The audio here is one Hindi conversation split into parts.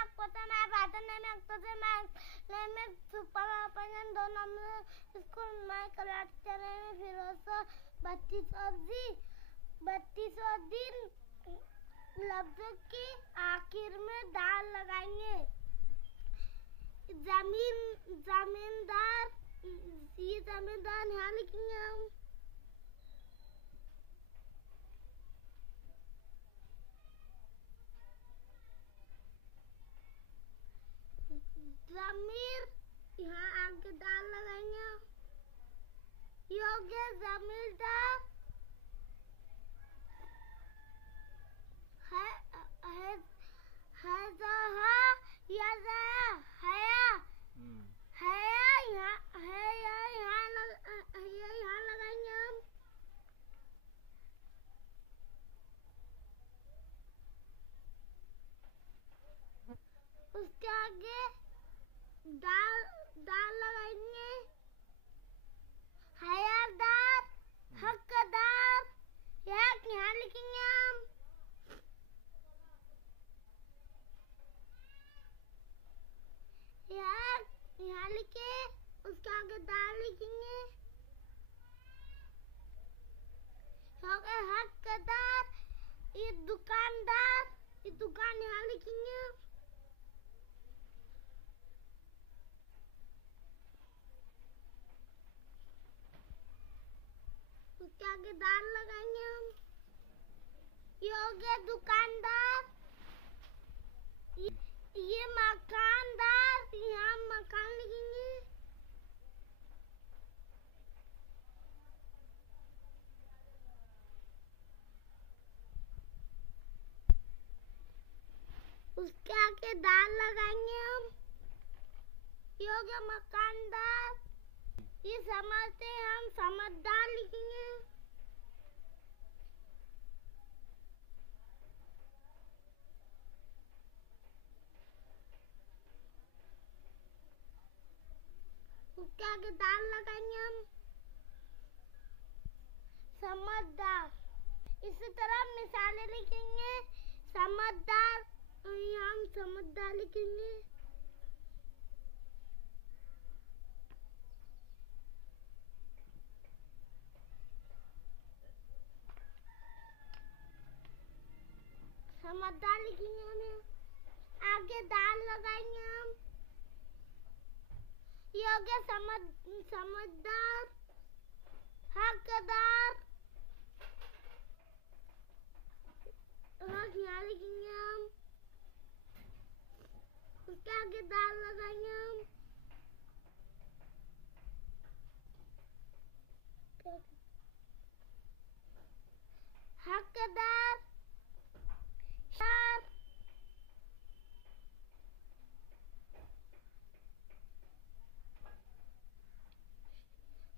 aku kota mai badan name aku to mai name super अपन दोनों में स्कूल में क्लास चले में फिर उसको 32 दिन लफ्जों की आखिर में दाल लगाएंगे। जमींदार ये जमींदार यहाँ लिखेंगे हम। जमीर यहाँ आगे दाल लगाएंगे। योग्य जमींदार है जो या यहाँ लगाएंगे हम। उसके आगे दाल लगाएंगे। हयादार हकदार यहाँ लिखेंगे हम। यहाँ लिखे उसके आगे दाल लिखेंगे। हकदार ये दुकानदार ये दुकान यहाँ लिखेंगे। उसके आगे दाल लगाएंगे हम। योग्य दुकानदार ये मकानदार यहाँ मकान लिखेंगे। उसके आगे दाल लगाएंगे हम। योग्य मकानदार ये समझते हम समझदार लिखेंगे। उसके आगे दाल लगाएंगे हम। समझदार इसी तरह मिसालें लिखेंगे। समझदार हम समझदार लिखेंगे। समझदार लिखेंगे हमें। आगे दाल लगाएंगे हम। योग्य समझदार हकदार यहाँ लिखेंगे हम। उसके आगे दाल लगाएंगे हम। हकदार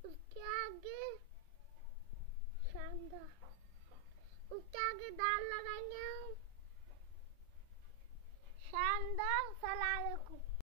उसके आगे शानदार उसके आगे दाल लगाएंगे हम। शानदार सलाद को